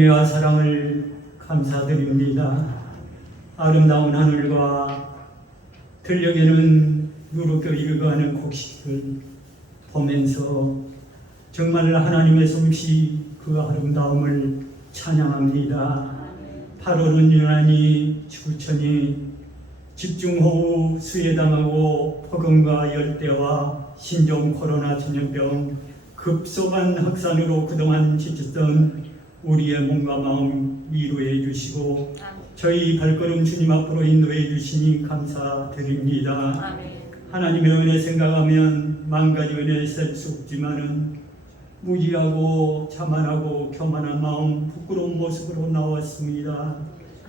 은혜와 사랑을 감사드립니다. 아름다운 하늘과 들녘에는 누렇게 일어가는 곡식을 보면서 정말 하나님의 솜씨 그 아름다움을 찬양합니다. 8월은 유난히 추천이 집중호우 수해 당하고 폭염과 열대와 신종 코로나 전염병 급속한 확산으로 그동안 지쳤던 우리의 몸과 마음 위로해 주시고 저희 발걸음 주님 앞으로 인도해 주시니 감사드립니다. 하나님의 은혜 생각하면 만 가지 은혜 셀 수 없지만은 무지하고 자만하고 교만한 마음 부끄러운 모습으로 나왔습니다.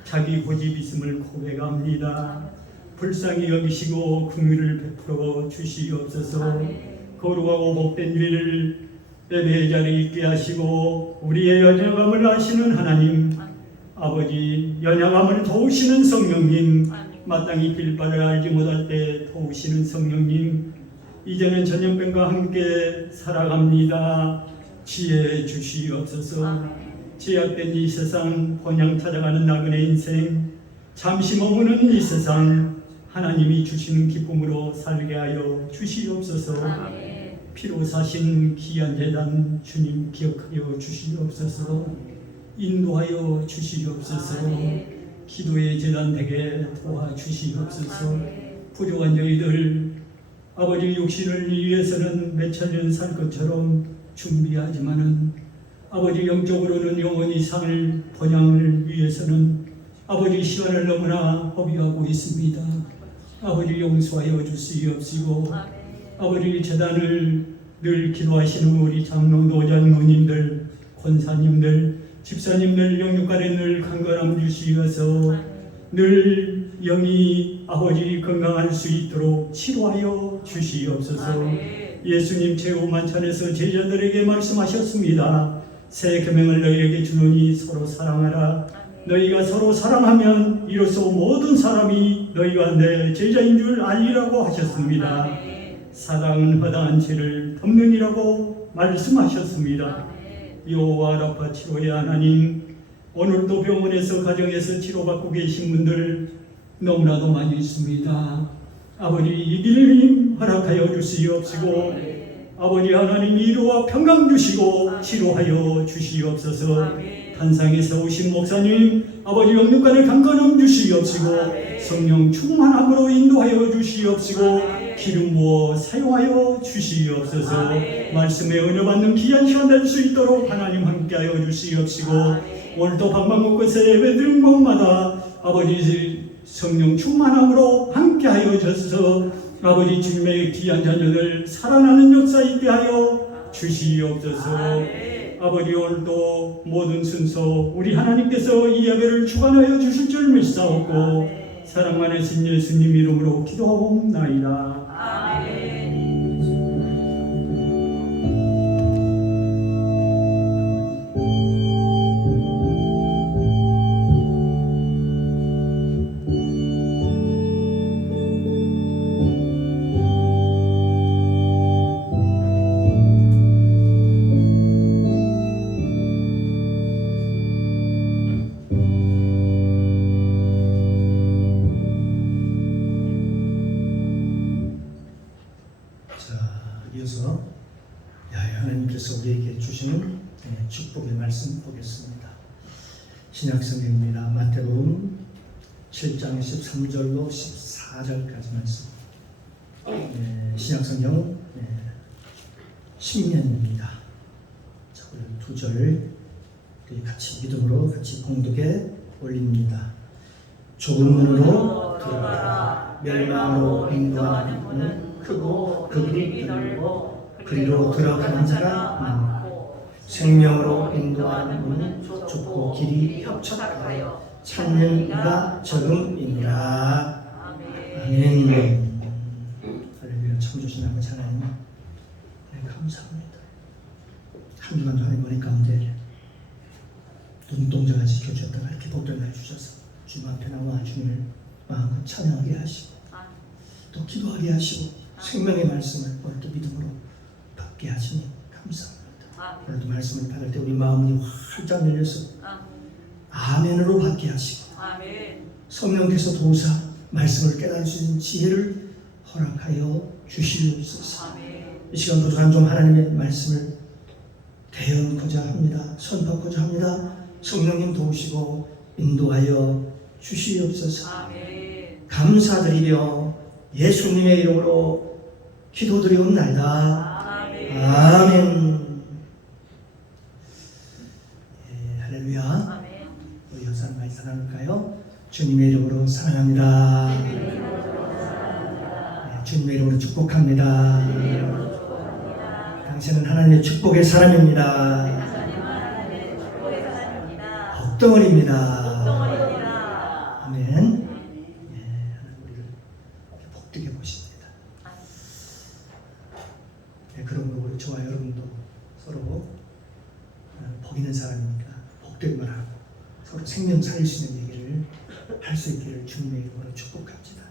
자기 고집 있음을 고백합니다. 불쌍히 여기시고 긍휼을 베풀어 주시옵소서. 거룩하고 복된 죄를 예배의 자리에 있게 하시고 우리의 연약함을 아시는 하나님 아버지, 연약함을 도우시는 성령님, 마땅히 빌바를 알지 못할 때 도우시는 성령님, 이제는 전염병과 함께 살아갑니다. 지혜해 주시옵소서. 제약된 이 세상, 본향 찾아가는 나그네 인생, 잠시 머무는 이 세상 하나님이 주시는 기쁨으로 살게 하여 주시옵소서. 피로 사신 귀한 재단 주님 기억하여 주시옵소서. 인도하여 주시옵소서. 기도의 재단 되게 도와주시옵소서. 부족한 저희들 아버지 육신을 위해서는 몇천 년 살 것처럼 준비하지만은 아버지 영적으로는 영원히 살 번향을 위해서는 아버지 시간을 너무나 허비하고 있습니다. 아버지 용서하여 주시옵시고 아버지 재단을 늘 기도하시는 우리 장로도 장로님들, 권사님들, 집사님들 영육간에 늘 강건함 주시어서 늘 영이 아버지 건강할 수 있도록 치료하여 주시옵소서. 예수님 최후 만찬에서 제자들에게 말씀하셨습니다. 새 계명을 너희에게 주노니 서로 사랑하라. 너희가 서로 사랑하면 이로써 모든 사람이 너희가 내 제자인 줄 알리라고 하셨습니다. 사랑은 허다한 죄를 덮느니라고 말씀하셨습니다. 여호와 라파 치료의 하나님, 오늘도 병원에서 가정에서 치료받고 계신 분들 너무나도 많이 있습니다. 아버지 이길님 허락하여 주시옵시고 아버지 하나님 위로와 평강 주시고 치료하여 주시옵소서. 단상에서 오신 목사님 아버지 영육간에 강건함 주시옵시고 성령 충만함으로 인도하여 주시옵시고 기름 부어 사용하여 주시옵소서. 말씀에 은혜 받는 귀한 시간 될 수 있도록 하나님 함께하여 주시옵시고 오늘도 방방곡 곳에 예배드린 곳마다 아버지 성령 충만함으로 함께하여 주셔서 아버지 주님의 귀한 자녀들 살아나는 역사 있게 하여 주시옵소서. 아버지 오늘도 모든 순서 우리 하나님께서 이 예배를 주관하여 주실 줄 믿사옵고 사랑 많으신 예수님 이름으로 기도하옵나이다. 이어서 하나님께서 우리에게 주시는 축복의 말씀 보겠습니다. 신약성경입니다. 마태복음 7장 13절로 14절까지 말씀. 신약성경 10년입니다. 자, 우리 2절 같이 믿음으로 같이 공독에 올립니다. 좁은 문으로 들어가라. 멸망으로 인도하는 문은 크고 그 길이 넓고 그리로 들어가는 자가 많고 생명으로 인도하는 문은 좁고 길이 협착하여 찾는 이가 적음이니라. 아멘. 할렐루야. 참 주시는 하나님 감사합니다. 한 주간도 하나님 은혜 가운데 눈동자가 지켜주셨다가 이렇게 복들을 해주셔서 주님 앞에 나와 주님을 마음껏 찬양하게 하시고 또 기도하게 하시고 생명의 말씀을 오늘도 믿음으로 받게 하시니 감사합니다. 오늘도 말씀을 받을 때 우리 마음이 활짝 열려서 아멘으로 받게 하시고 성령께서 도우사 말씀을 깨달을 수 있는 지혜를 허락하여 주시옵소서. 이 시간도 좀 하나님의 말씀을 대언고자 합니다. 선포하고자 합니다. 성령님 도우시고 인도하여 주시옵소서. 감사드리며 예수님의 이름으로 기도드리옵나이다. 아멘. 할렐루야. 우리 여사님 많이 사랑할까요? 주님의 이름으로 사랑합니다. 주님의 이름으로 축복합니다. 당신은 하나님의 축복의 사람입니다. 복덩어리입니다. 아멘. 하나님 우리를 복되게 보십니다. 그러므로 우리 저와 여러분도 서로 복 있는 사람이니까 복되기만 하고 서로 생명 살릴 수 있는 얘기를 할 수 있기를 주님의 이름으로 축복합니다.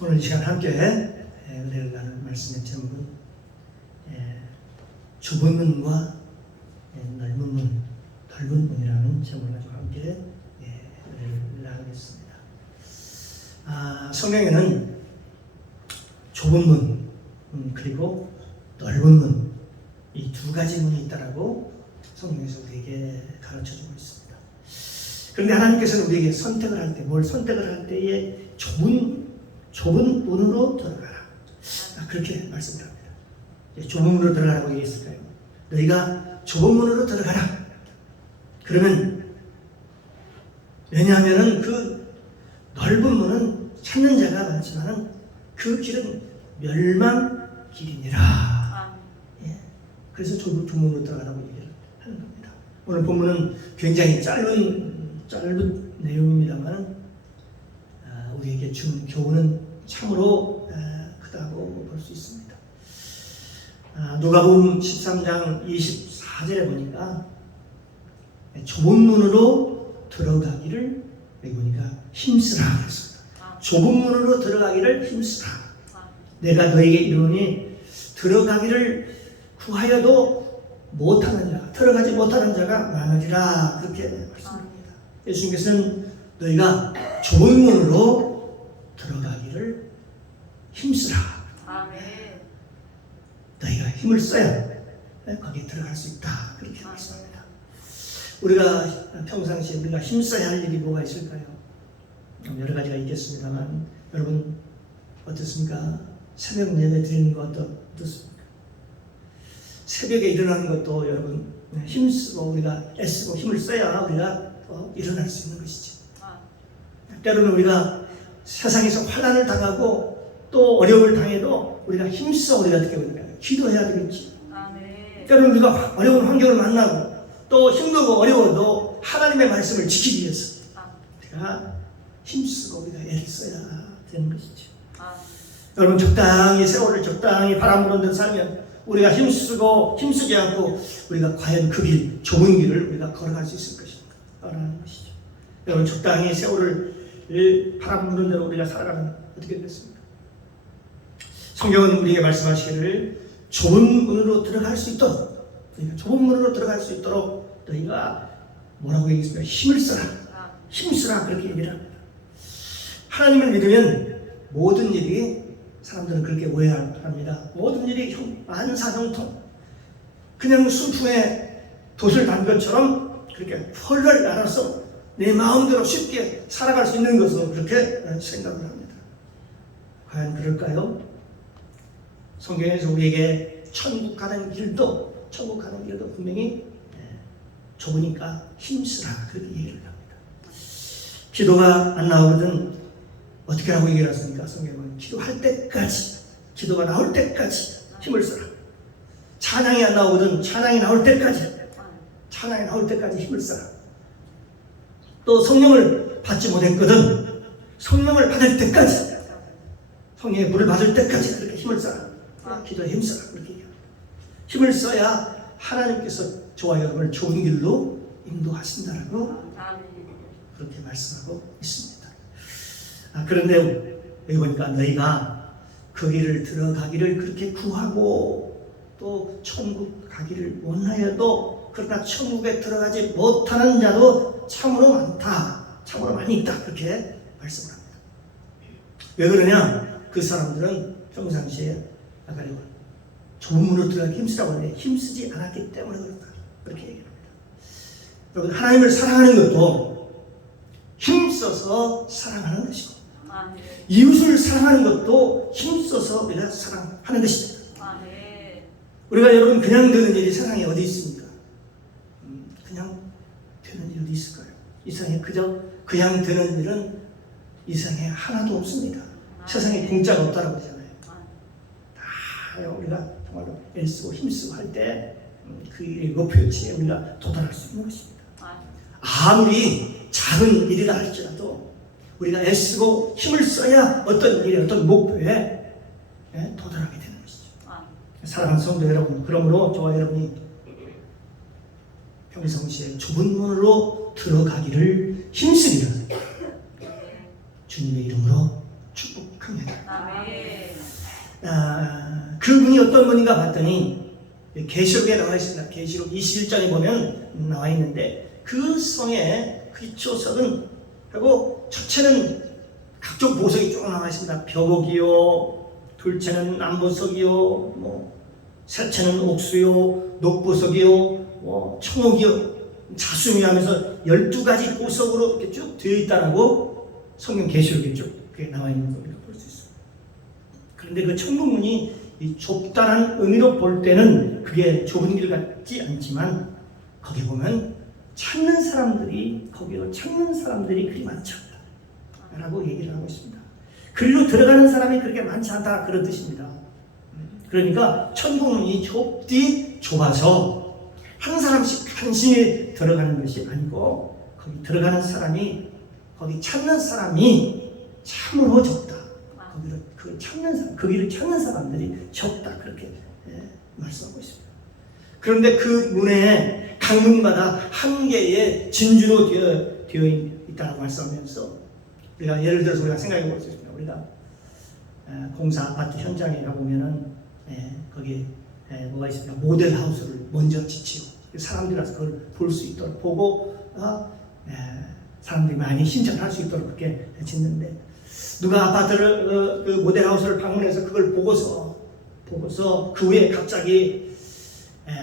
오늘 이 시간 함께 은혜를 나눌 말씀의 제목은 좁은 문과 넓은 문, 넓은 문이라는 제목을 가지고 함께 은혜를 나누겠습니다. 성경에는 좁은 문 그리고 넓은 문, 이 두 가지 문이 있다라고 성경에서 우리에게 가르쳐주고 있습니다. 그런데 하나님께서는 우리에게 선택을 할 때, 뭘 선택을 할 때에 좁은 문으로 들어가라. 그렇게 말씀을 합니다. 좁은 문으로 들어가라고 얘기했을까요? 너희가 좁은 문으로 들어가라. 그러면 왜냐하면은 그 넓은 문은 찾는 자가 많지만은 그 길은 멸망 길이니라. 그래서 좁은 문으로 들어가라고 얘기를 하는 겁니다. 오늘 본문은 굉장히 짧은 내용입니다만 우리에게 준 교훈은 참으로 크다고 볼 수 있습니다. 누가복음 13장 24절에 보니까 좁은 문으로 들어가기를 여기 보니까 힘쓰라 그랬습니다. 좁은 문으로 들어가기를 힘쓰라. 내가 너에게 이르노니 들어가기를 구하여도 못하는 자, 들어가지 못하는 자가 많으리라. 그렇게 말씀합니다. 예수님께서는 너희가 좁은 문으로 들어가기를 힘쓰라. 너희가 힘을 써야 거기에 들어갈 수 있다. 그렇게 말씀합니다. 우리가 평상시에 우리가 힘써야 할 일이 뭐가 있을까요? 여러 가지가 있겠습니다만 여러분 어떻습니까? 새벽 예배 드리는 거 어떻습니까? 새벽에 일어나는 것도 여러분 힘쓰고 우리가 애쓰고 힘을 써야 우리가 일어날 수 있는 것이지. 때로는 우리가 세상에서 환난을 당하고 또 어려움을 당해도 우리가 힘써 우리가 어떻게 보니까 기도해야 되겠지. 때로는 우리가 어려운 환경을 만나고 또 힘들고 어려워도 하나님의 말씀을 지키기 위해서 우리가 힘쓰고 우리가 애를 써야 되는 것이지. 여러분 적당히 세월을 적당히 바람 부는 듯 살면 우리가 힘쓰지 않고 우리가 과연 그 길, 좁은 길을 우리가 걸어갈 수 있을 것인가 라는 것이죠. 여러분 적당히 세월을 바람 부는 대로 우리가 살아가면 어떻게 되겠습니까? 성경은 우리에게 말씀하시기를 좁은 문으로 들어갈 수 있도록, 좁은 문으로 들어갈 수 있도록 너희가 뭐라고 얘기했습니까? 힘을 써라, 힘쓰라 그렇게 얘기를 합니다. 하나님을 믿으면 모든 일이 사람들은 그렇게 오해합니다. 모든 일이 만사형통, 그냥 순풍에 돛을 단 것처럼 그렇게 펄펄 날아서 내 마음대로 쉽게 살아갈 수 있는 것으로 그렇게 생각을 합니다. 과연 그럴까요? 성경에서 우리에게 천국 가는 길도 분명히 좁으니까 힘쓰라 그렇게 얘기를 합니다. 기도가 안 나오거든 어떻게 하라고 얘기를 했습니까? 성경은 기도할 때까지, 기도가 나올 때까지 힘을 써라. 찬양이 안 나오거든 찬양이 나올 때까지 힘을 써라. 또 성령을 받지 못했거든 성령을 받을 때까지, 성령의 물을 받을 때까지 그렇게 힘을 써라. 기도에 힘써라 그렇게 얘기합니다. 힘을 써야 하나님께서 저와 여러분을 좋은 길로 인도하신다라고 그렇게 말씀하고 있습니다. 그런데 여기 보니까 너희가 그 길을 들어가기를 그렇게 구하고 또 천국 가기를 원하여도 그러나 천국에 들어가지 못하는 자도 참으로 많다. 참으로 많이 있다. 그렇게 말씀을 합니다. 왜 그러냐? 그 사람들은 평상시에 아까 좁은 문으로 들어가기 힘쓰라고 하는데 힘쓰지 않았기 때문에 그렇다. 그렇게 얘기합니다. 여러분, 하나님을 사랑하는 것도 힘써서 사랑하는 것이고 이웃을 사랑하는 것도 힘써서 우리가 사랑하는 것입니다. 우리가 여러분 그냥 되는 일이 세상에 어디 있습니까? 그냥 되는 일이 어디 있을까요? 이 세상에 그저 그냥 되는 일은 이 세상에 하나도 없습니다. 세상에 공짜가 없다라고 하잖아요. 다 우리가 정말로 애쓰고 힘쓰고 할 때 그 일의 목표치에 우리가 도달할 수 있는 것입니다. 아무리 작은 일이라 할지라도 우리가 애쓰고 힘을 써야 어떤 일에 어떤 목표에 도달하게 되는 것이죠. 사랑하는 성도 여러분, 그러므로 저와 여러분이 평상시에 좁은 문으로 들어가기를 힘쓰기를 주님의 이름으로 축복합니다. 그 문이 어떤 문인가 봤더니 계시록에 나와 있습니다. 계시록 21장에 보면 나와 있는데 그 성의 기초석은 하고 첫째는 각종 보석이 쭉 나와 있습니다. 벼곡이요, 둘째는 남보석이요, 셋째는 옥수요, 녹보석이요, 청옥이요, 자수미 하면서 12가지 보석으로 이렇게 쭉 되어 있다라고 성경 계시록에 쭉 나와 있는 걸 볼 수 있습니다. 그런데 그 천국문이 이 좁다란 의미로 볼 때는 그게 좁은 길 같지 않지만 거기 보면 찾는 사람들이 그리 많지 않다 라고 얘기를 하고 있습니다. 그리로 들어가는 사람이 그렇게 많지 않다 그런 뜻입니다. 그러니까 천국문이 좁아서 한 사람씩 간신히 들어가는 것이 아니고 거기 들어가는 사람이 거기 찾는 사람이 참으로 적다. 거기를 찾는 사람들이 적다. 그렇게 말씀하고 있습니다. 그런데 그 문에 각 문마다 한 개의 진주로 되어 있다고 말씀하면서 우리가 예를 들어서 우리가 생각해 볼 수 있습니다. 우리가 공사 아파트 현장에 가보면은 거기 뭐가 있습니까? 모델 하우스를 먼저 지치고 사람들이 와서 그걸 볼 수 있도록 보고 사람들이 많이 신청할 수 있도록 그렇게 짓는데 누가 아파트를 그 모델하우스를 방문해서 그걸 보고서 그 후에 갑자기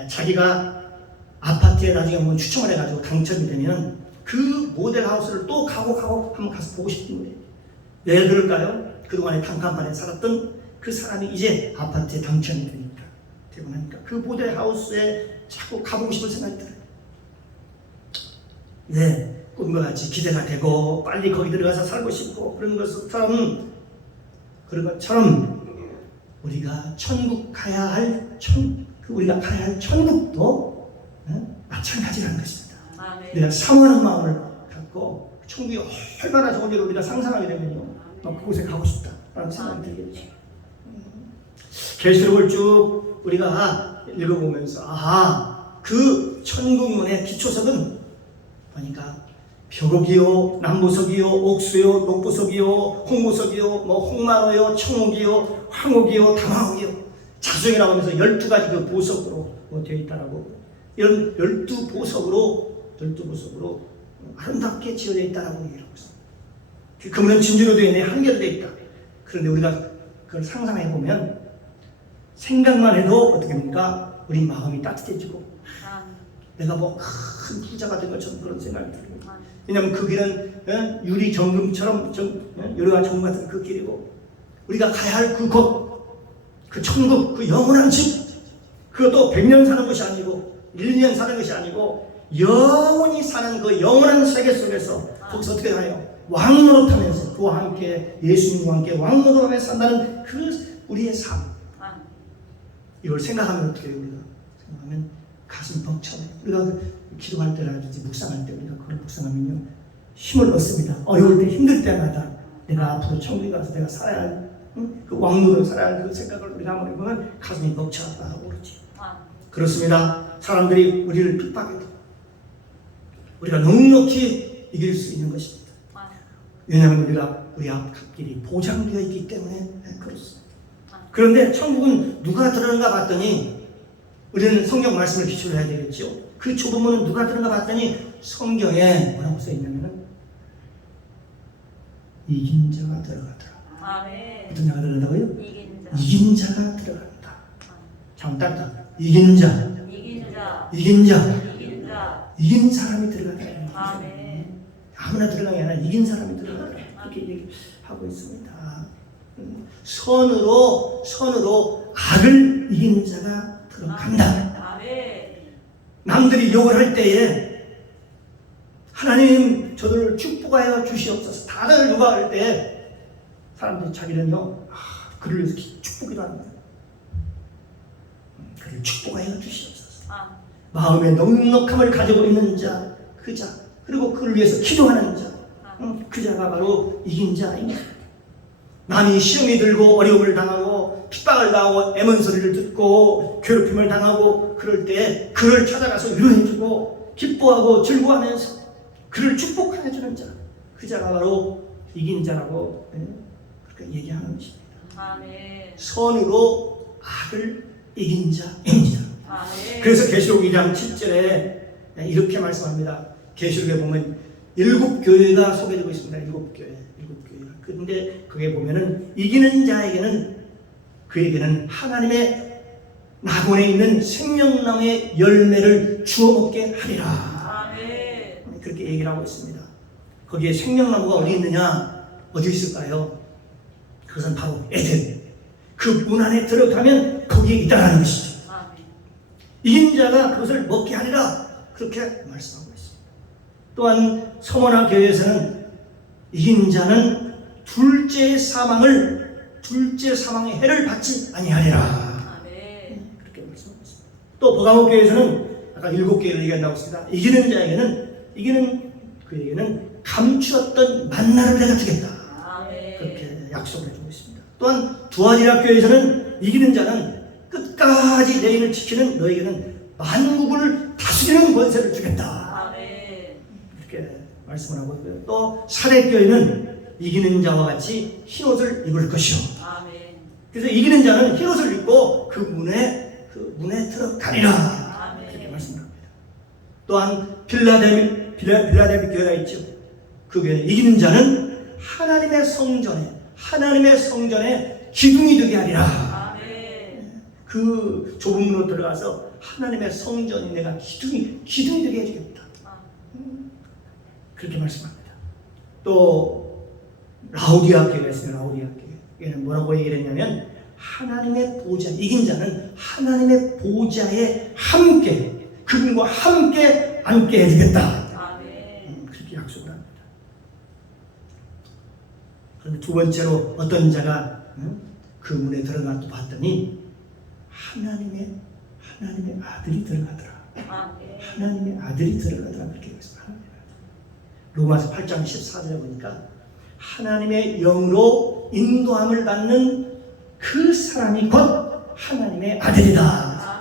자기가 아파트에 나중에 한번 추첨을 해가지고 당첨이 되면 그 모델하우스를 또 가고 한번 가서 보고 싶은 거예요. 왜 그럴까요? 그동안에 단칸반에 살았던 그 사람이 이제 아파트에 당첨이 되고 나니까 그 모델하우스에 자꾸 가보고 싶은 생각이 들어요. 네, 꿈과 같이 기대가 되고 빨리 거기 들어가서 살고 싶고 그런 것처럼 우리가 천국 가야 할 우리가 가야 할 천국도 마찬가지라는 것입니다. 우리가 사모하는 마음을 갖고 천국이 얼마나 좋은지를 우리가 상상하게 되면요, 그곳에 가고 싶다라는 생각이 들게 되죠. 계시록을 쭉 우리가 읽어보면서 그 천국문의 기초석은 보니까 벼곡이요, 남보석이요, 옥수요, 녹보석이요, 홍보석이요, 홍마노요, 청옥이요, 황옥이요, 담화옥이요, 자수이라고 하면서 12가지 그 보석으로 되어 있다라고, 이런 12보석으로 아름답게 지어져 있다라고 얘기하고 있습니다. 그 문은 진주로 되어 있네, 한 개로 되어 있다. 그런데 우리가 그걸 상상해 보면 생각만 해도 어떻게 합니까? 우리 마음이 따뜻해지고 내가 큰 부자가 된 것처럼 그런 생각이 들고, 왜냐하면 그 길은 유리 정금처럼 유리와 정금 같은 그 길이고 우리가 가야 할 그 천국, 그 영원한 집, 그것도 100년 사는 것이 아니고 1년 사는 것이 아니고 영원히 사는 그 영원한 세계 속에서 거기서 어떻게 하나요? 왕노릇하면서 그와 함께 예수님과 함께 왕노릇하면서 산다는 그 우리의 삶, 이걸 생각하면 어떻게 해요? 우리가 생각하면 가슴 벅차요. 우리가 기도할 때라든지 묵상할 때 우리가 그걸 묵상하면요, 힘을 얻습니다. 이럴 때 힘들 때마다 내가 앞으로 천국에 가서 내가 살아야 할 그 왕노릇을 살아야 할 그 생각을 우리가 한번 해보면 가슴이 벅차고 그러지. 그렇습니다. 사람들이 우리를 핍박해도 우리가 넉넉히 이길 수 있는 것입니다. 왜냐하면 우리 앞길이 보장되어 있기 때문에 그렇습니다. 그런데 천국은 누가 들어가는가 봤더니 우리는 성경 말씀을 기초로 해야 되겠죠. 그 좁은 문은 누가 들어가 봤더니 성경에 뭐라고 써 있냐면은 이긴 자가 들어가더라. 아멘. 어떤 자가 들어간다고요? 이긴 자. 이긴 자가 들어간다. 잠깐 따뜻하. 이긴 자, 이긴 자. 이긴 자, 이긴 자. 이긴 사람이 들어간다. 아멘. 아무나 들어간 게 아니라 이긴 사람이 들어간다. 이렇게 얘기하고 있습니다. 선으로 악을 이긴 자가 들어간다. 아멘. 남들이 욕을 할 때에 하나님 저들을 축복하여 주시옵소서. 다들 욕할 때 사람들이 자기는요, 그를 위해서 축복기도 합니다. 그를 축복하여 주시옵소서. 마음에 넉넉함을 가지고 있는 자, 그 자, 그리고 그를 위해서 기도하는 자, 그 자가 바로 이긴 자입니다. 남이 시험이 들고 어려움을 당하고 핍박을 당하고 애먼 소리를 듣고 괴롭힘을 당하고 그럴 때 그를 찾아가서 위로해주고 기뻐하고 즐거워하면서 그를 축복해주는 자, 그 자가 바로 이긴 자라고 그렇게 얘기하는 것입니다. 아멘. 선으로 악을 이긴 자입니다. 아멘. 그래서 계시록 2장 7절에 이렇게 말씀합니다. 계시록에 보면 7교회가 소개되고 있습니다. 7교회. 그런데 그게 보면은 이기는 자에게는 그에게는 하나님의 낙원에 있는 생명나무의 열매를 주워 먹게 하리라. 아멘. 그렇게 얘기를 하고 있습니다. 거기에 생명나무가 어디 있느냐? 어디 있을까요? 그것은 바로 에덴. 그 문 안에 들어가면 거기에 있다라는 것이죠. 아멘. 이긴 자가 그것을 먹게 하리라. 그렇게 말씀하고 있습니다. 또한 서머나 교회에서는 이긴 자는 둘째 사망의 해를 받지 아니하리라. 아멘. 그렇게 말씀하고 있습니다. 또 버가모 교회에서는 아까 7개를 얘기한다고 했습니다. 이기는 자에게는 그에게는 감추었던 만나를 내가 주겠다. 아멘. 그렇게 약속을 해주고 있습니다. 또한 두아디라 교회에서는 이기는 자는 끝까지 내 인을 지키는 너에게는 만국을 다스리는 권세를 주겠다. 아멘. 이렇게 말씀을 하고 있고요. 또 사대교회는 이기는 자와 같이 흰옷을 입을 것이요. 아멘. 그래서 이기는 자는 흰옷을 입고 그 문에 들어가리라. 아멘. 그렇게 말씀합니다. 또한 빌라델비 교회가 있죠. 그 교회는 이기는 자는 하나님의 성전에 기둥이 되게 하리라. 아멘. 그 좁은 문으로 들어가서 하나님의 성전이 내가 기둥이 되게 해주겠다. 그렇게 말씀합니다. 또 라우디아 교회가 있어요. 라우디아 교회는 뭐라고 얘기를 했냐면 하나님의 보좌, 이긴 자는 하나님의 보좌에 함께 그분과 함께 앉게 해주겠다. 아멘. 그렇게 약속을 합니다. 그런데 두 번째로 어떤 자가 그 문에 들어가 또 봤더니 하나님의 아들이 들어가더라. 아멘. 하나님의 아들이 들어가더라. 그렇게 말씀합니다. 로마서 8장 14절에 보니까 하나님의 영으로 인도함을 받는 그 사람이 곧 하나님의 아들이다.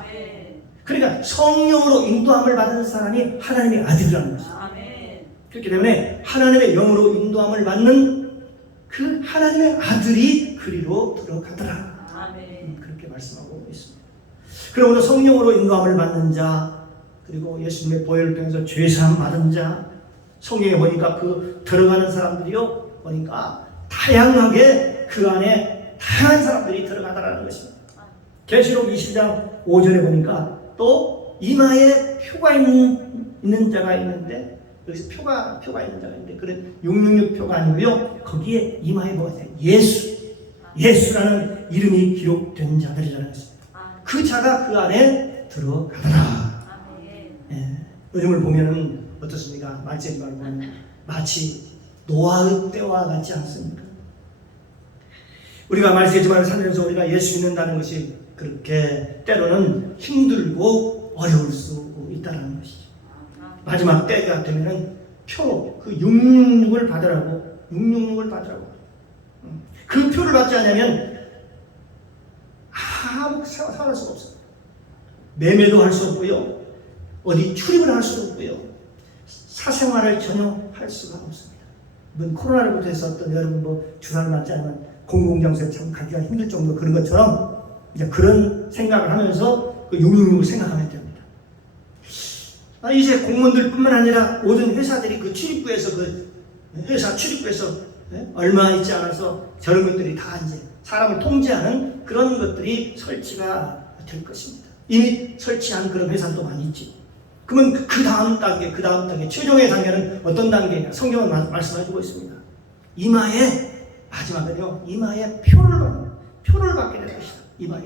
아멘. 그러니까 성령으로 인도함을 받은 사람이 하나님의 아들이라는 것이죠. 아멘. 그렇기 때문에 하나님의 영으로 인도함을 받는 그 하나님의 아들이 그리로 들어가더라. 아멘. 그렇게 말씀하고 있습니다. 그러므로 성령으로 인도함을 받는 자, 그리고 예수님의 보혈을 통해서 죄사함 받은 자, 성경에 보니까 그 들어가는 사람들이요, 보니까 다양하게 그 안에 다양한 사람들이 들어가더라는 것입니다. 계시록 20장 5절에 보니까 또 이마에 표가 있는 자가 있는데, 여기서 표가 있는 자가 있는데, 그런 666 표가 아니고요, 거기에 이마에 뭐가 있어요? 예수라는 이름이 기록된 자들이라는 것입니다. 그 자가 그 안에 들어가더라. 예, 요즘을 보면은 어떻습니까? 말씀을 보면 마치 노아의 때와 같지 않습니까? 우리가 말씀했지만 살면서 우리가 예수 믿는다는 것이 그렇게 때로는 힘들고 어려울 수 있다는 것이죠. 마지막 때가 되면은 그 666을 받으라고 그 표를 받지 않으면 아무 생활할 수가 없어요. 매매도 할 수 없고요, 어디 출입을 할 수도 없고요, 사생활을 전혀 할 수가 없습니다. 이번 코로나로부터 해서 어떤 여러분 주사를 맞지 않으면 공공장소에 참 가기가 힘들 정도 그런 것처럼 이제 그런 생각을 하면서 그 666을 생각하면 됩니다. 이제 공무원들뿐만 아니라 모든 회사들이 그 출입구에서 회사 출입구에서 얼마 있지 않아서 저런 것들이 다 이제 사람을 통제하는 그런 것들이 설치가 될 것입니다. 이미 설치한 그런 회사도 많이 있지. 그러면 그 다음 단계, 최종의 단계는 어떤 단계냐? 성경은 말씀해주고 있습니다. 이마에, 마지막은요, 이마에 표를 받게 될 것이다. 이마에.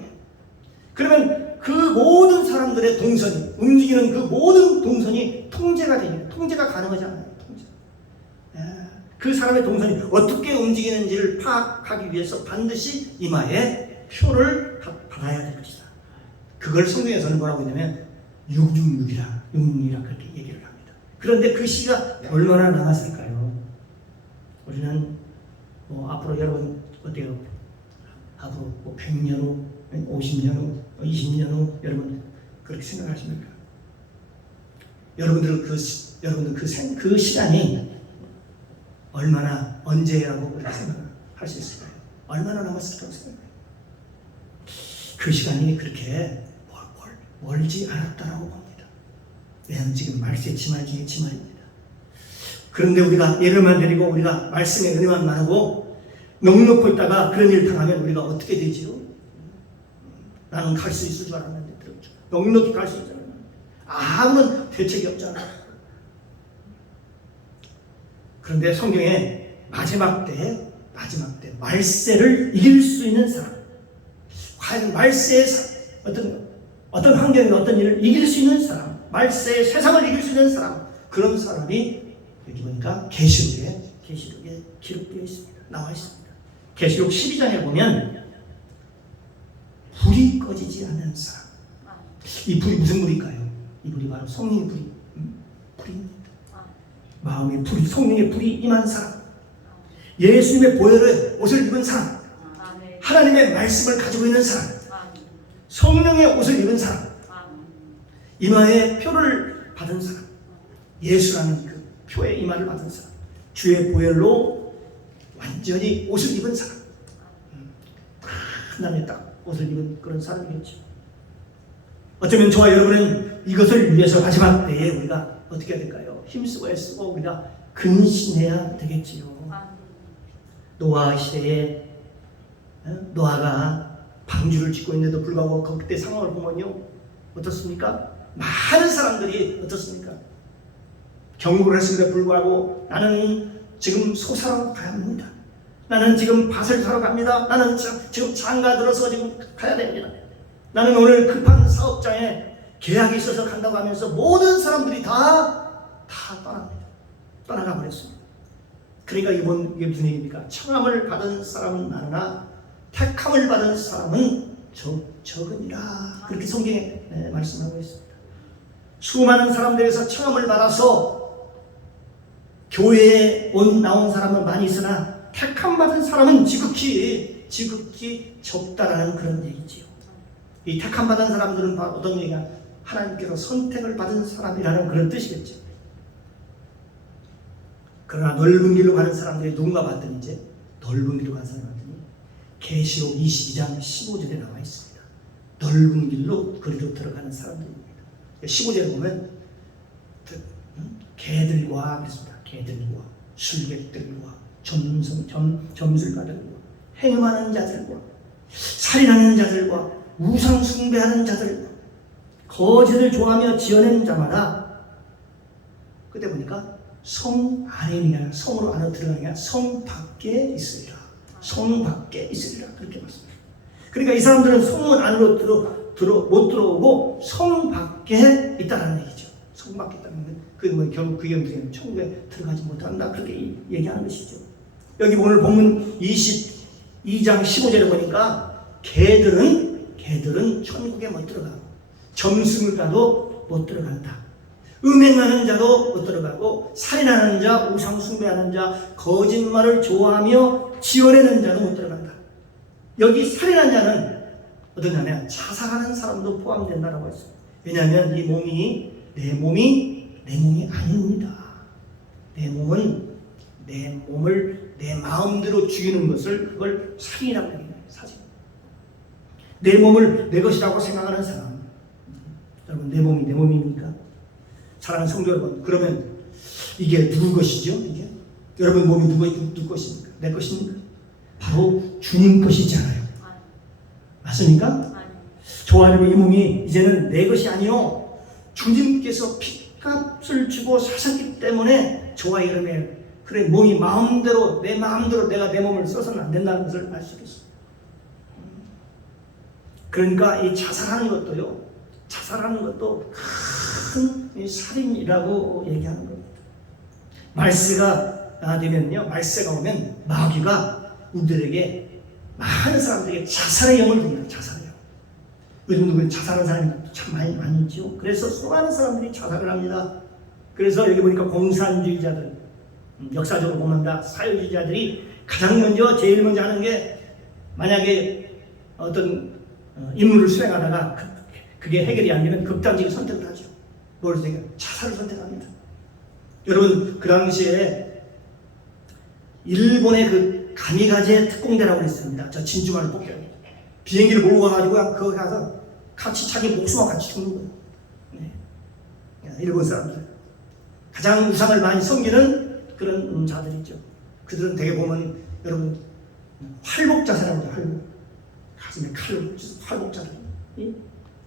그러면 그 모든 사람들의 동선이, 움직이는 그 모든 동선이 통제가 되냐? 통제가 가능하지 않아요. 통제. 그 사람의 동선이 어떻게 움직이는지를 파악하기 위해서 반드시 이마에 표를 받아야 될 것이다. 그걸 성경에서는 뭐라고 했냐면 666이라 그렇게 얘기를 합니다. 그런데 그 시가 얼마나 남았을까요? 우리는 앞으로 여러분 어때요? 앞으로 100년 후, 50년 후, 20년 후 여러분 그렇게 생각하십니까? 여러분들 그 시간이 얼마나 언제라고 그렇게 생각할 수 있을까요? 얼마나 남았을까요? 생각해요. 그 시간이 그렇게 멀지 않았다라고 봅니다. 왜냐하면 지금 말세 치말 중에 치말입니다. 그런데 우리가 예배만 드리고 우리가 말씀의 은혜만 나누고 넉넉히 있다가 그런 일 당하면 우리가 어떻게 되지요? 나는 갈 수 있을 줄 알았는데 넉넉히 갈 수 있을 줄 알았는데 아무런 대책이 없잖아. 그런데 성경에 마지막 때 말세를 이길 수 있는 사람, 과연 말세의 어떤 환경이나 어떤 일을 이길 수 있는 사람, 말세의 세상을 이길 수 있는 사람, 그런 사람이 여기 보니까 계시록에 기록되어 있습니다. 나와 있습니다. 계시록 12장에 보면 불이 꺼지지 않는 사람. 이 불이 무슨 불일까요? 이 불이 바로 성령의 불입니다. 마음의 불이, 성령의 불이 임한 사람, 예수님의 보혈의 옷을 입은 사람, 하나님의 말씀을 가지고 있는 사람, 성령의 옷을 입은 사람, 이마에 표를 받은 사람, 예수라는 그 표의 이마를 받은 사람, 주의 보혈로 완전히 옷을 입은 사람, 하나님의 딱 옷을 입은 그런 사람이겠죠. 어쩌면 저와 여러분은 이것을 위해서 마지막 때에 우리가 어떻게 해야 될까요? 힘쓰고 애쓰고 우리가 근신해야 되겠지요. 노아 시대에 노아가 방주를 짓고 있는데도 불구하고 그때 상황을 보면요 어떻습니까? 많은 사람들이 어떻습니까? 경고를 했음에도 불구하고 나는 지금 소 사러 가야 합니다. 나는 지금 밭을 사러 갑니다. 나는 지금 장가 들어서 지금 가야 됩니다. 나는 오늘 급한 사업장에 계약이 있어서 간다고 하면서 모든 사람들이 다 떠납니다. 떠나가 버렸습니다. 그러니까 이게 무슨 얘기입니까? 청함을 받은 사람은 많으나 택함을 받은 사람은 적으니라. 그렇게 성경에 말씀하고 있습니다. 수많은 사람들에서 청함을 받아서 교회에 나온 사람은 많이 있으나 택함 받은 사람은 지극히 적다라는 그런 얘기지요. 이 택함 받은 사람들은 어떤 얘기가 하나님께서 선택을 받은 사람이라는 그런 뜻이겠죠. 그러나 넓은 길로 가는 사람들이 누군가 봤더니 이제 넓은 길로 가는 사람이 봤더니 계시록 22장 15절에 나와 있습니다. 넓은 길로 그리로 들어가는 사람들입니다. 15절에 보면 개들과 그랬습니다. 개들과 술객들과 점술가들과 행음하는 자들과 살인하는 자들과 우상 숭배하는 자들과 거짓을 좋아하며 지어낸 자마다 그때 보니까 성 안에 아니라 성으로 안으로 들어가는 게 아니라 성 밖에 있으리라. 성 밖에 있으리라. 그렇게 말씀합니다. 그러니까 이 사람들은 성문 안으로 못 들어오고 성 밖에 있다는 얘기죠. 성 밖에 있다는 건 그게 뭐 결국 그게 무슨 천국에 들어가지 못한다. 그렇게 얘기하는 것이죠. 여기 오늘 본문 22장 15절에 보니까 개들은 천국에 못 들어가고 점승가도 못 들어간다. 음행하는 자도 못 들어가고 살인하는 자, 우상 숭배하는 자, 거짓말을 좋아하며 지어내는 자도 못 들어간다. 여기 살인한 자는 어떤 자냐? 자살하는 사람도 포함된다라고 했어요. 왜냐하면 이 몸이 내 몸이 아닙니다. 내 몸은 내 몸을 내 마음대로 죽이는 것을 그걸 살인이라고 해요. 살인. 내 몸을 내 것이라고 생각하는 사람, 여러분, 내 몸이 내 몸입니까? 사랑하는 성도 여러분, 그러면 이게 누구 것이죠? 이게 여러분 몸이 누구 것입니까? 내 것입니까? 바로 주님 것이잖아요. 맞습니까? 아니. 저와 여러분 이 몸이 이제는 내 것이 아니요 주님께서 피값을 주고 사셨기 때문에 저와 여러분의 그래 몸이 마음대로 내 마음대로 내가 내 몸을 써서는 안 된다는 것을 알 수 있겠습니다. 그러니까 이 자살하는 것도요, 자살하는 것도 큰 살인이라고 얘기하는 겁니다. 말세가 되면요, 말세가 오면 마귀가 우리들에게 많은 사람들에게 자살의 영을 줍니다. 자살의 영. 요즘 자살하는 사람이 참 많이 있죠. 그래서 수많은 사람들이 자살을 합니다. 그래서 여기 보니까 공산주의자들, 역사적으로 보면 사회주의자들이 가장 먼저 제일 먼저 하는 게 만약에 어떤 임무를 수행하다가 그게 해결이 안 되면 극단적인 선택을 하죠. 뭘 선택해요? 자살을 선택합니다. 여러분, 그 당시에 일본의 그 가미가제 특공대라고 있습니다. 저 진주만을 뽑혀요. 비행기를 몰고 가가지고 거기 가서 같이 자기 목숨과 같이 죽는 거예요. 네. 일본 사람들. 가장 우상을 많이 섬기는 그런 자들이죠. 그들은 대개 보면 여러분 활복자세라고 하죠. 활복. 가슴에 칼을 활복자들.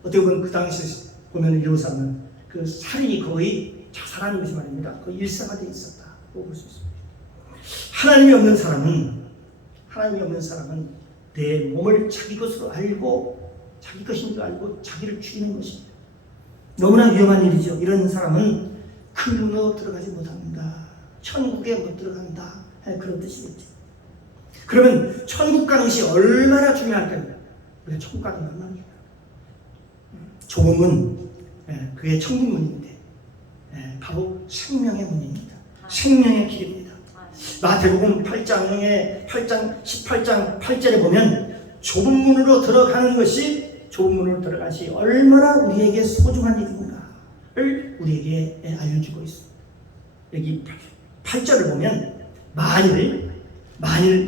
어떻게 보면 그 당시에 보면 일본 사람은 그 살인이 거의 자살하는 것이 말입니다. 거의 일상화되어 있었다고 볼 수 있습니다. 하나님이 없는 사람은 내 몸을 자기 것으로 알고 자기 것인 줄 알고 자기를 죽이는 것입니다. 너무나 위험한 일이죠. 이런 사람은 그 문으로 들어가지 못합니다. 천국에 못 들어간다. 그런 뜻이겠죠. 그러면 천국 가는 것이 얼마나 중요할까요? 우리가 천국 가는 게 얼마나 중요해요. 좁은 문, 그게 천국문인데 바로 생명의 문입니다. 생명의 길입니다. 마태복음 8장 18장 8절에 보면 좁은 문으로 들어가는 것이 얼마나 우리에게 소중한 일인가를 우리에게 알려주고 있습니다. 여기 8절을 보면 만일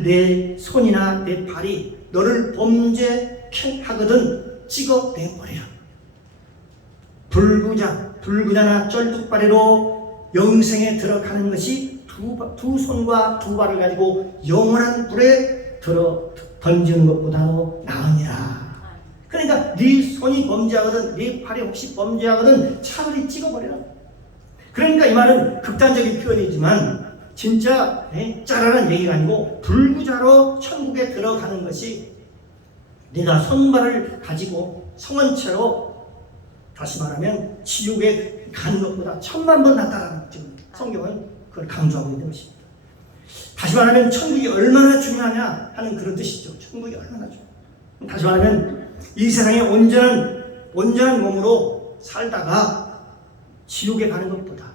내 손이나 내 발이 너를 범죄케 하거든 찍어내버리라. 불구자나 쩔뚝발이로 영생에 들어가는 것이 두 손과 두 발을 가지고 영원한 불에 던지는 것보다도 나으니라. 그러니까 네 손이 범죄하거든 네 발이 혹시 범죄하거든 차라리 찍어버리라. 그러니까 이 말은 극단적인 표현이지만 진짜 짜라는 얘기가 아니고 불구자로 천국에 들어가는 것이 네가 손발을 가지고 성원체로 다시 말하면 지옥에 가는 것보다 1000만 번 낫다라는 지금 성경은 그걸 강조하고 있는 것입니다. 다시 말하면 천국이 얼마나 중요하냐 하는 그런 뜻이죠. 천국이 얼마나 중요하냐. 다시 말하면 이 세상에 온전한 몸으로 살다가 지옥에 가는 것보다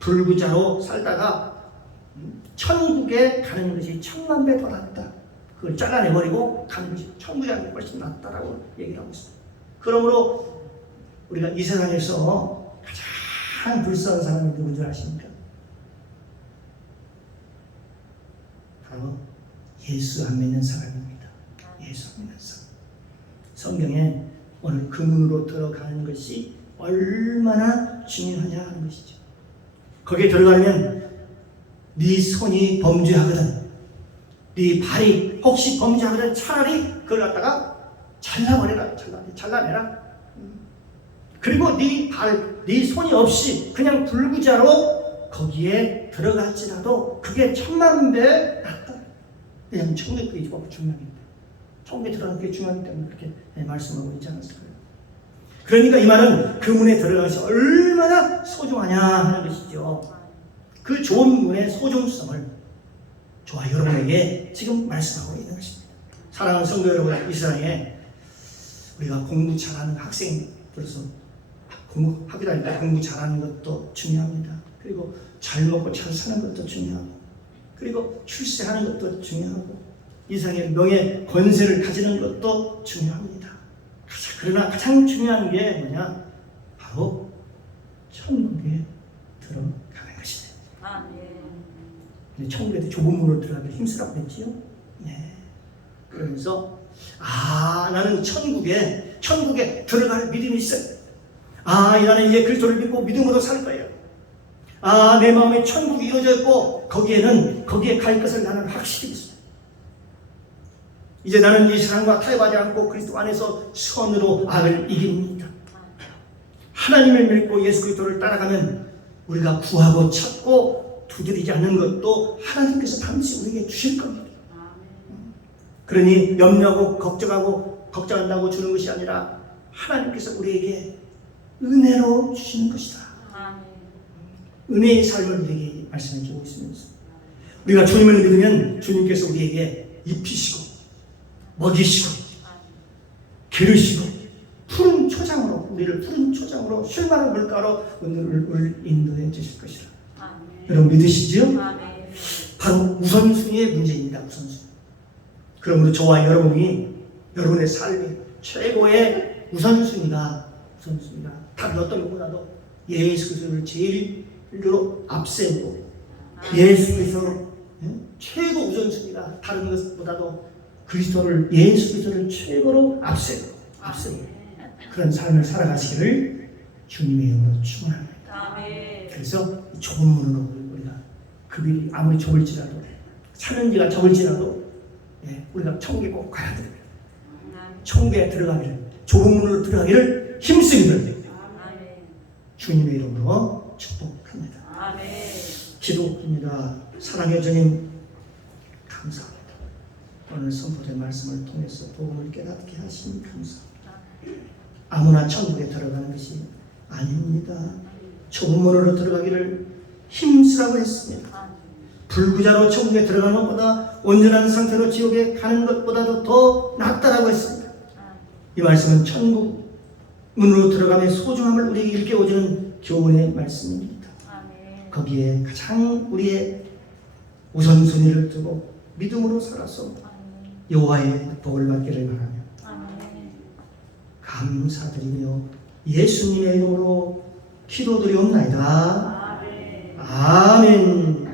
불구자로 살다가 천국에 가는 것이 1000만 배 더 낫다. 그걸 잘라내버리고 가는 것이 천국에 가는 것이 훨씬 낫다라고 얘기를 하고 있습니다. 그러므로 우리가 이 세상에서 가장 불쌍한 사람이 누군지 아십니까? 바로 예수 안 믿는 사람입니다. 예수 안 믿는 사람. 성경에 오늘 그 문으로 들어가는 것이 얼마나 중요하냐 하는 것이죠. 거기에 들어가면 네 손이 범죄하거든 네 발이 혹시 범죄하거든 차라리 그걸 갖다가 잘라내라. 그리고 네 손이 없이 그냥 불구자로 거기에 들어갈지라도 그게 1000만 배 낫다. 그냥 천국에 그게 중요합니다. 천국에 들어가는 게 중요하기 때문에 그렇게 말씀하고 있지 않았을까요? 그러니까 이 말은 그 문에 들어가서 얼마나 소중하냐 하는 것이죠. 그 좋은 문의 소중성을 저와 여러분에게 지금 말씀하고 있는 것입니다. 사랑하는 성도 여러분, 이 세상에 우리가 공부 잘하는 학생으로서 학교 다닐 때 공부 잘하는 것도 중요합니다. 그리고 잘 먹고 잘 사는 것도 중요하고, 그리고 출세하는 것도 중요하고, 이 세상에 명예 권세를 가지는 것도 중요합니다. 그러나 가장 중요한 게 뭐냐? 바로 천국에 들어가는 것이다. 근데 천국에도 좁은 문으로 들어가기 힘쓰라고 했지요. 네. 그러면서 나는 천국에 들어갈 믿음이 있어요. 나는 이제 그리스도를 믿고 믿음으로 살 거예요. 내 마음에 천국이 이루어져 있고 거기에 갈 것을 나는 확실히 믿어요. 이제 나는 이 세상과 타협하지 않고 그리스도 안에서 선으로 악을 이깁니다. 하나님을 믿고 예수 그리스도를 따라가면 우리가 구하고 찾고 두드리지 않는 것도 하나님께서 반드시 우리에게 주실 겁니다. 그러니 염려하고 걱정한다고 주는 것이 아니라 하나님께서 우리에게 은혜로 주시는 것이다. 은혜의 삶을 우리에게 말씀해 주고 있습니다. 우리가 주님을 믿으면 주님께서 우리에게 입히시고 먹이시고 기르시고 우리를 푸른 초장으로 쉴만한 물가로 오늘을 인도해 주실 것이다. 여러분 믿으시죠? 바로 우선순위의 문제입니다. 우선순위. 그러므로 저와 여러분의 삶이 최고의 우선순위가 다른 어떤 것보다도 예수 그리스도를 제일로 앞세우고 예수 그리스도 최고 우선순위가 다른 것보다도 예수 그리스도를 최고로 앞세우고 그런 삶을 살아가시기를 주님의 이름으로 축원합니다. 그래서 좁은 문으로 우리가 그 길이 아무리 좁을지라도 사는 지가 적을지라도 우리가 천국에 꼭 가야 됩니다. 천국에 들어가기를 좁은 문으로 들어가기를 힘쓰기를 주님의 이름으로 축복합니다. 기도합니다. 사랑의 주님 감사합니다. 오늘 선포된 말씀을 통해서 복음을 깨닫게 하시니 감사합니다. 아무나 천국에 들어가는 것이 아닙니다. 좁은 문으로 들어가기를 힘쓰라고 했습니다. 불구자로 천국에 들어가는 것보다 온전한 상태로 지옥에 가는 것보다도 더 낫다라고 했습니다. 이 말씀은 천국 문으로 들어감의 소중함을 우리에게 일깨워주는 교훈의 말씀입니다. 거기에 가장 우리의 우선순위를 두고 믿음으로 살아서 여호와의 복을 받기를 바라며 감사드리며 예수님의 이름으로 기도드리옵나이다. 아멘.